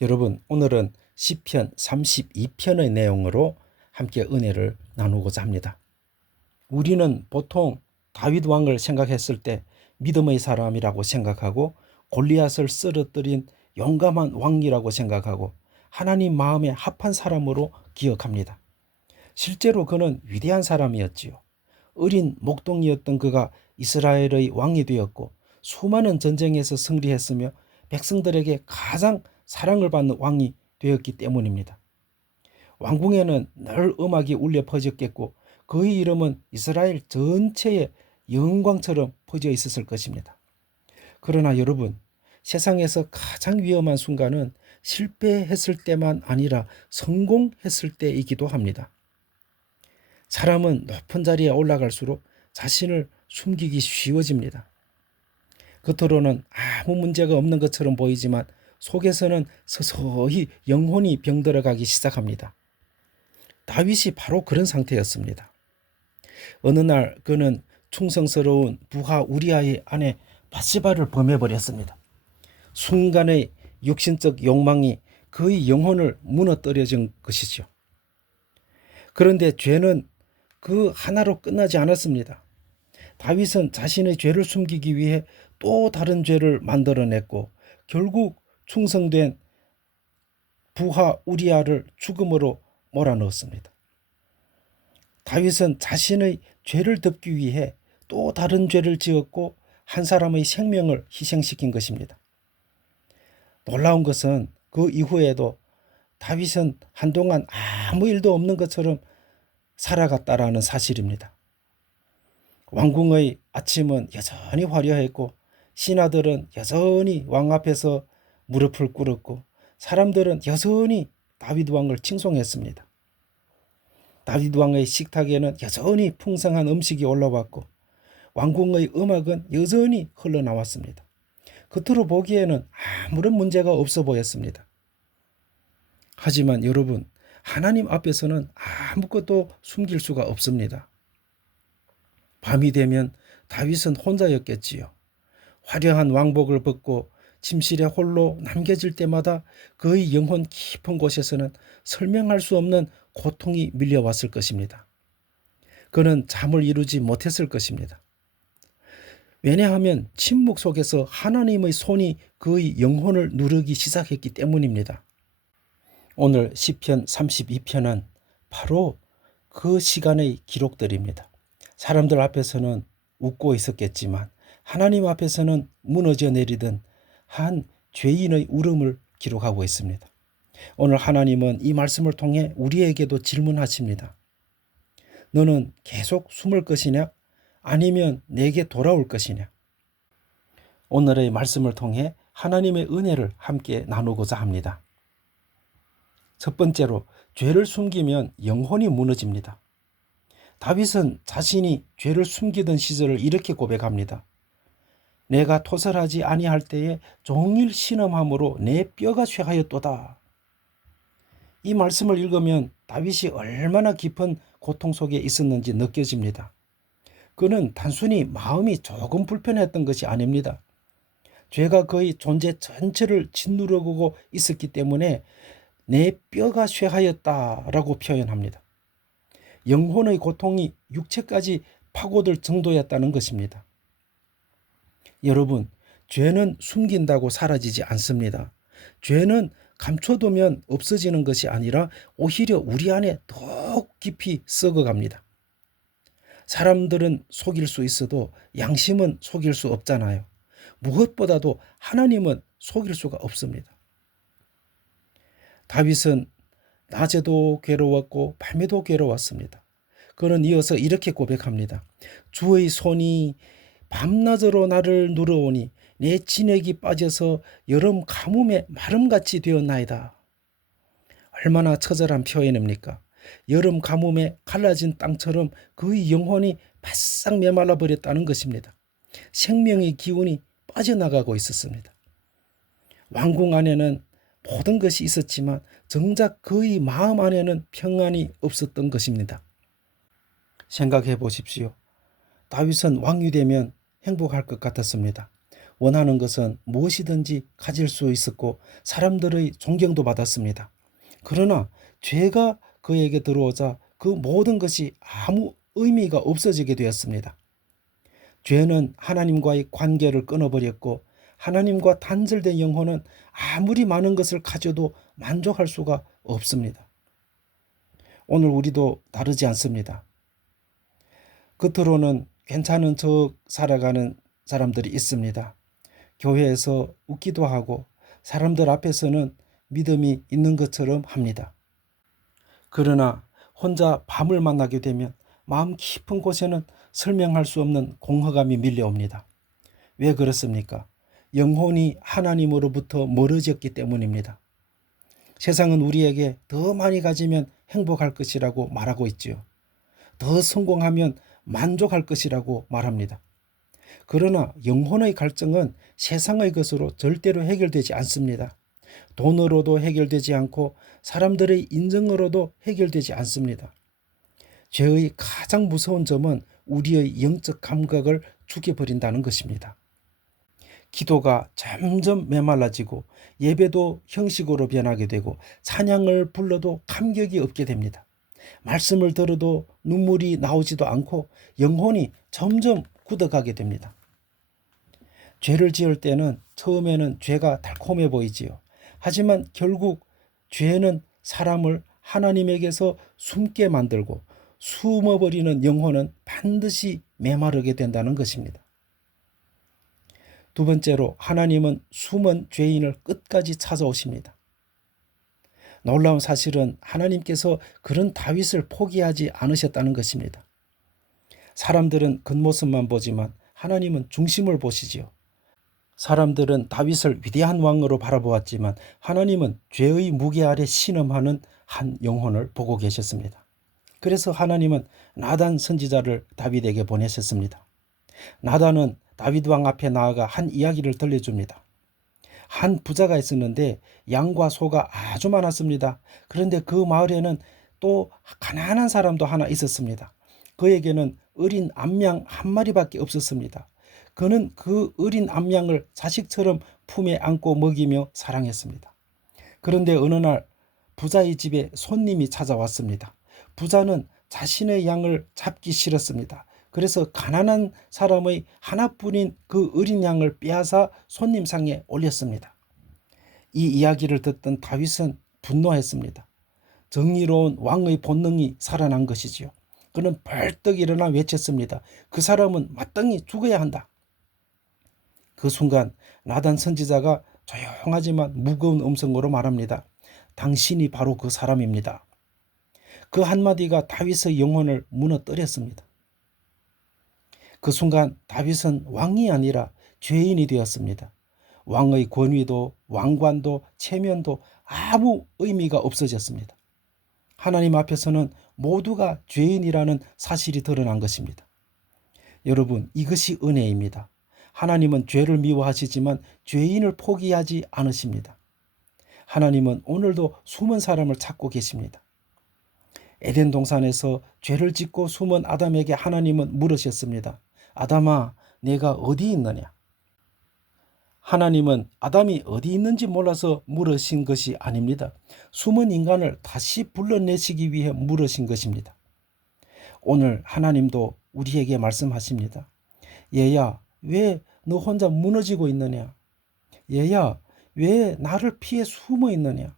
여러분, 오늘은 시편 32편의 내용으로 함께 은혜를 나누고자 합니다. 우리는 보통 다윗 왕을 생각했을 때 믿음의 사람이라고 생각하고 골리앗을 쓰러뜨린 용감한 왕이라고 생각하고 하나님 마음에 합한 사람으로 기억합니다. 실제로 그는 위대한 사람이었지요. 어린 목동이었던 그가 이스라엘의 왕이 되었고 수많은 전쟁에서 승리했으며 백성들에게 가장 사랑을 받는 왕이 되었기 때문입니다. 왕궁에는 늘 음악이 울려 퍼졌겠고 그의 이름은 이스라엘 전체에 영광처럼 퍼져 있었을 것입니다. 그러나 여러분, 세상에서 가장 위험한 순간은 실패했을 때만 아니라 성공했을 때이기도 합니다. 사람은 높은 자리에 올라갈수록 자신을 숨기기 쉬워집니다. 겉으로는 아무 문제가 없는 것처럼 보이지만 속에서는 서서히 영혼이 병들어가기 시작합니다. 다윗이 바로 그런 상태였습니다. 어느 날 그는 충성스러운 부하 우리아의 아내 바시바를 범해버렸습니다. 순간의 육신적 욕망이 그의 영혼을 무너뜨려준 것이죠. 그런데 죄는 그 하나로 끝나지 않았습니다. 다윗은 자신의 죄를 숨기기 위해 또 다른 죄를 만들어냈고 결국 충성된 부하 우리아를 죽음으로 몰아넣었습니다. 다윗은 자신의 죄를 덮기 위해 또 다른 죄를 지었고 한 사람의 생명을 희생시킨 것입니다. 놀라운 것은 그 이후에도 다윗은 한동안 아무 일도 없는 것처럼 살아갔다라는 사실입니다. 왕궁의 아침은 여전히 화려했고 신하들은 여전히 왕 앞에서 무릎을 꿇었고 사람들은 여전히 다윗 왕을 칭송했습니다. 다윗 왕의 식탁에는 여전히 풍성한 음식이 올라왔고 왕궁의 음악은 여전히 흘러나왔습니다. 겉으로 보기에는 아무런 문제가 없어 보였습니다. 하지만 여러분, 하나님 앞에서는 아무것도 숨길 수가 없습니다. 밤이 되면 다윗은 혼자였겠지요. 화려한 왕복을 벗고 침실에 홀로 남겨질 때마다 그의 영혼 깊은 곳에서는 설명할 수 없는 고통이 밀려왔을 것입니다. 그는 잠을 이루지 못했을 것입니다. 왜냐하면 침묵 속에서 하나님의 손이 그의 영혼을 누르기 시작했기 때문입니다. 오늘 시편 32편은 바로 그 시간의 기록들입니다. 사람들 앞에서는 웃고 있었겠지만 하나님 앞에서는 무너져 내리던 한 죄인의 울음을 기록하고 있습니다. 오늘 하나님은 이 말씀을 통해 우리에게도 질문하십니다. 너는 계속 숨을 것이냐? 아니면 내게 돌아올 것이냐? 오늘의 말씀을 통해 하나님의 은혜를 함께 나누고자 합니다. 첫 번째로, 죄를 숨기면 영혼이 무너집니다. 다윗은 자신이 죄를 숨기던 시절을 이렇게 고백합니다. 내가 토설하지 아니할 때에 종일 신음함으로 내 뼈가 쇠하였도다. 이 말씀을 읽으면 다윗이 얼마나 깊은 고통 속에 있었는지 느껴집니다. 그는 단순히 마음이 조금 불편했던 것이 아닙니다. 죄가 그의 존재 전체를 짓누르고 있었기 때문에 내 뼈가 쇠하였다라고 표현합니다. 영혼의 고통이 육체까지 파고들 정도였다는 것입니다. 여러분, 죄는 숨긴다고 사라지지 않습니다. 죄는 감춰두면 없어지는 것이 아니라 오히려 우리 안에 더 깊이 썩어갑니다. 사람들은 속일 수 있어도 양심은 속일 수 없잖아요. 무엇보다도 하나님은 속일 수가 없습니다. 다윗은 낮에도 괴로웠고 밤에도 괴로웠습니다. 그는 이어서 이렇게 고백합니다. 주의 손이 밤낮으로 나를 누르오니 내 진액이 빠져서 여름 가뭄에 마름같이 되었나이다. 얼마나 처절한 표현입니까? 여름 가뭄에 갈라진 땅처럼 그의 영혼이 바싹 메말라 버렸다는 것입니다. 생명의 기운이 빠져나가고 있었습니다. 왕궁 안에는 모든 것이 있었지만 정작 그의 마음 안에는 평안이 없었던 것입니다. 생각해 보십시오. 다윗은 왕이 되면 행복할 것 같았습니다. 원하는 것은 무엇이든지 가질 수 있었고 사람들의 존경도 받았습니다. 그러나 죄가 그에게 들어오자 그 모든 것이 아무 의미가 없어지게 되었습니다. 죄는 하나님과의 관계를 끊어버렸고 하나님과 단절된 영혼은 아무리 많은 것을 가져도 만족할 수가 없습니다. 오늘 우리도 다르지 않습니다. 겉으로는 괜찮은 척 살아가는 사람들이 있습니다. 교회에서 웃기도 하고 사람들 앞에서는 믿음이 있는 것처럼 합니다. 그러나 혼자 밤을 만나게 되면 마음 깊은 곳에는 설명할 수 없는 공허감이 밀려옵니다. 왜 그렇습니까? 영혼이 하나님으로부터 멀어졌기 때문입니다. 세상은 우리에게 더 많이 가지면 행복할 것이라고 말하고 있지요. 더 성공하면 만족할 것이라고 말합니다. 그러나 영혼의 갈증은 세상의 것으로 절대로 해결되지 않습니다. 돈으로도 해결되지 않고 사람들의 인정으로도 해결되지 않습니다. 죄의 가장 무서운 점은 우리의 영적 감각을 죽여버린다는 것입니다. 기도가 점점 메말라지고 예배도 형식으로 변하게 되고 찬양을 불러도 감격이 없게 됩니다. 말씀을 들어도 눈물이 나오지도 않고 영혼이 점점 굳어가게 됩니다. 죄를 지을 때는 처음에는 죄가 달콤해 보이지요. 하지만 결국 죄는 사람을 하나님에게서 숨게 만들고 숨어버리는 영혼은 반드시 메마르게 된다는 것입니다. 두 번째로 하나님은 숨은 죄인을 끝까지 찾아오십니다. 놀라운 사실은 하나님께서 그런 다윗을 포기하지 않으셨다는 것입니다. 사람들은 겉모습만 보지만 하나님은 중심을 보시지요. 사람들은 다윗을 위대한 왕으로 바라보았지만 하나님은 죄의 무게 아래 신음하는 한 영혼을 보고 계셨습니다. 그래서 하나님은 나단 선지자를 다윗에게 보내셨습니다. 나단은 다윗 왕 앞에 나아가 한 이야기를 들려줍니다. 한 부자가 있었는데 양과 소가 아주 많았습니다. 그런데 그 마을에는 또 가난한 사람도 하나 있었습니다. 그에게는 어린 암양 한 마리밖에 없었습니다. 그는 그 어린 암양을 자식처럼 품에 안고 먹이며 사랑했습니다. 그런데 어느 날 부자의 집에 손님이 찾아왔습니다. 부자는 자신의 양을 잡기 싫었습니다. 그래서 가난한 사람의 하나뿐인 그 어린 양을 빼앗아 손님 상에 올렸습니다. 이 이야기를 듣던 다윗은 분노했습니다. 정의로운 왕의 본능이 살아난 것이지요. 그는 벌떡 일어나 외쳤습니다. 그 사람은 마땅히 죽어야 한다. 그 순간 나단 선지자가 조용하지만 무거운 음성으로 말합니다. 당신이 바로 그 사람입니다. 그 한마디가 다윗의 영혼을 무너뜨렸습니다. 그 순간 다윗은 왕이 아니라 죄인이 되었습니다. 왕의 권위도 왕관도 체면도 아무 의미가 없어졌습니다. 하나님 앞에서는 모두가 죄인이라는 사실이 드러난 것입니다. 여러분, 이것이 은혜입니다. 하나님은 죄를 미워하시지만 죄인을 포기하지 않으십니다. 하나님은 오늘도 숨은 사람을 찾고 계십니다. 에덴 동산에서 죄를 짓고 숨은 아담에게 하나님은 물으셨습니다. 아담아, 내가 어디 있느냐? 하나님은 아담이 어디 있는지 몰라서 물으신 것이 아닙니다. 숨은 인간을 다시 불러내시기 위해 물으신 것입니다. 오늘 하나님도 우리에게 말씀하십니다. 얘야, 왜 너 혼자 무너지고 있느냐? 얘야, 왜 나를 피해 숨어 있느냐?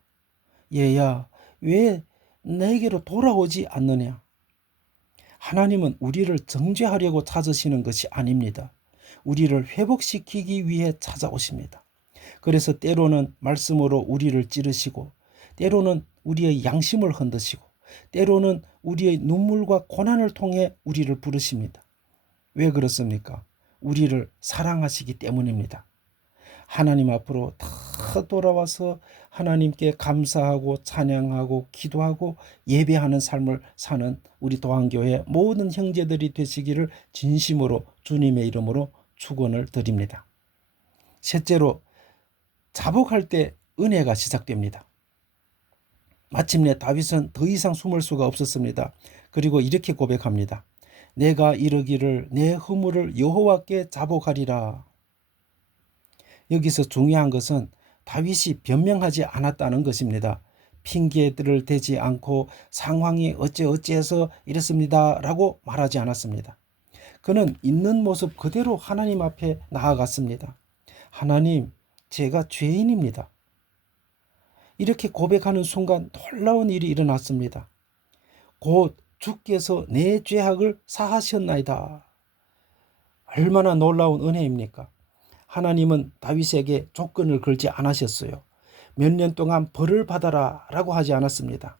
얘야, 왜 내게로 돌아오지 않느냐? 하나님은 우리를 정죄하려고 찾으시는 것이 아닙니다. 우리를 회복시키기 위해 찾아오십니다. 그래서 때로는 말씀으로 우리를 찌르시고, 때로는 우리의 양심을 흔드시고, 때로는 우리의 눈물과 고난을 통해 우리를 부르십니다. 왜 그렇습니까? 우리를 사랑하시기 때문입니다. 하나님 앞으로 다 돌아와서 하나님께 감사하고 찬양하고 기도하고 예배하는 삶을 사는 우리 도안교회 모든 형제들이 되시기를 진심으로 주님의 이름으로 축원을 드립니다. 셋째로, 자복할 때 은혜가 시작됩니다. 마침내 다윗은 더 이상 숨을 수가 없었습니다. 그리고 이렇게 고백합니다. 내가 이르기를 내 허물을 여호와께 자복하리라. 여기서 중요한 것은 다윗이 변명하지 않았다는 것입니다. 핑계들을 대지 않고 상황이 어찌어찌해서 이랬습니다 라고 말하지 않았습니다. 그는 있는 모습 그대로 하나님 앞에 나아갔습니다. 하나님, 제가 죄인입니다. 이렇게 고백하는 순간 놀라운 일이 일어났습니다. 곧 주께서 내 죄악을 사하셨나이다. 얼마나 놀라운 은혜입니까? 하나님은 다윗에게 조건을 걸지 않으셨어요. 몇 년 동안 벌을 받아라 라고 하지 않았습니다.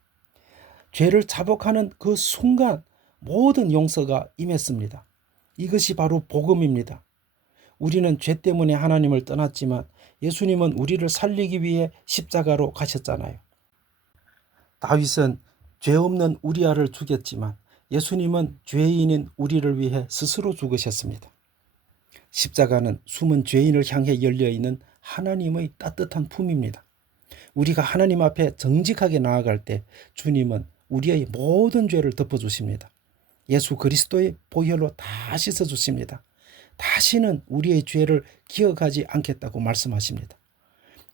죄를 자복하는 그 순간 모든 용서가 임했습니다. 이것이 바로 복음입니다. 우리는 죄 때문에 하나님을 떠났지만 예수님은 우리를 살리기 위해 십자가로 가셨잖아요. 다윗은 죄 없는 우리아를 죽였지만 예수님은 죄인인 우리를 위해 스스로 죽으셨습니다. 십자가는 숨은 죄인을 향해 열려있는 하나님의 따뜻한 품입니다. 우리가 하나님 앞에 정직하게 나아갈 때 주님은 우리의 모든 죄를 덮어주십니다. 예수 그리스도의 보혈로 다 씻어주십니다. 다시는 우리의 죄를 기억하지 않겠다고 말씀하십니다.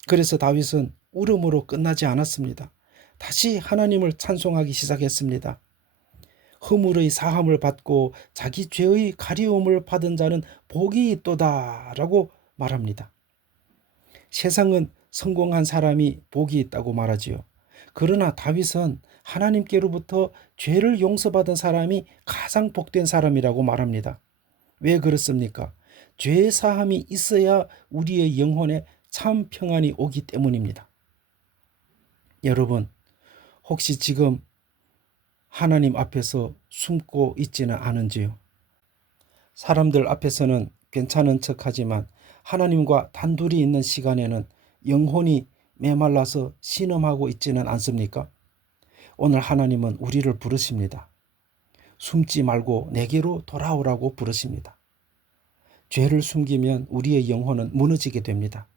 그래서 다윗은 울음으로 끝나지 않았습니다. 다시 하나님을 찬송하기 시작했습니다. 허물의 사함을 받고 자기 죄의 가리움을 받은 자는 복이 있도다 라고 말합니다. 세상은 성공한 사람이 복이 있다고 말하지요. 그러나 다윗은 하나님께로부터 죄를 용서받은 사람이 가장 복된 사람이라고 말합니다. 왜 그렇습니까? 죄 사함이 있어야 우리의 영혼에 참 평안이 오기 때문입니다. 여러분, 혹시 지금 하나님 앞에서 숨고 있지는 않은지요? 사람들 앞에서는 괜찮은 척하지만 하나님과 단둘이 있는 시간에는 영혼이 메말라서 신음하고 있지는 않습니까? 오늘 하나님은 우리를 부르십니다. 숨지 말고 내게로 돌아오라고 부르십니다. 죄를 숨기면 우리의 영혼은 무너지게 됩니다.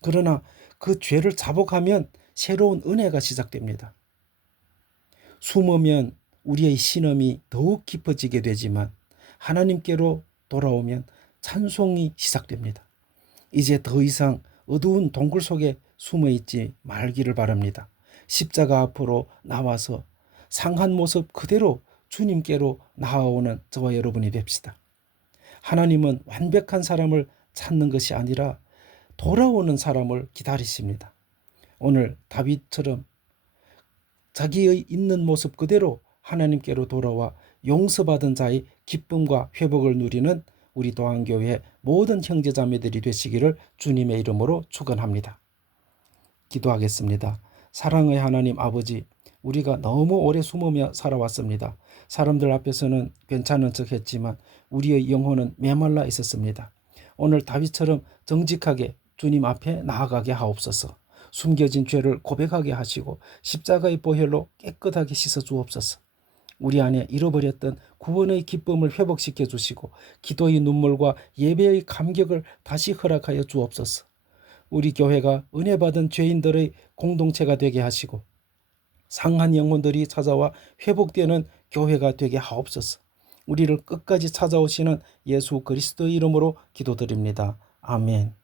그러나 그 죄를 자복하면 새로운 은혜가 시작됩니다. 숨으면 우리의 신음이 더욱 깊어지게 되지만 하나님께로 돌아오면 찬송이 시작됩니다. 이제 더 이상 어두운 동굴 속에 숨어있지 말기를 바랍니다. 십자가 앞으로 나와서 상한 모습 그대로 주님께로 나아오는 저와 여러분이 됩시다. 하나님은 완벽한 사람을 찾는 것이 아니라 돌아오는 사람을 기다리십니다. 오늘 다윗처럼 자기의 있는 모습 그대로 하나님께로 돌아와 용서받은 자의 기쁨과 회복을 누리는 우리 도안교회 모든 형제자매들이 되시기를 주님의 이름으로 축원합니다. 기도하겠습니다. 사랑의 하나님 아버지, 우리가 너무 오래 숨으며 살아왔습니다. 사람들 앞에서는 괜찮은 척 했지만 우리의 영혼은 메말라 있었습니다. 오늘 다윗처럼 정직하게 주님 앞에 나아가게 하옵소서. 숨겨진 죄를 고백하게 하시고 십자가의 보혈로 깨끗하게 씻어 주옵소서. 우리 안에 잃어버렸던 구원의 기쁨을 회복시켜 주시고 기도의 눈물과 예배의 감격을 다시 허락하여 주옵소서. 우리 교회가 은혜 받은 죄인들의 공동체가 되게 하시고 상한 영혼들이 찾아와 회복되는 교회가 되게 하옵소서. 우리를 끝까지 찾아오시는 예수 그리스도의 이름으로 기도드립니다. 아멘.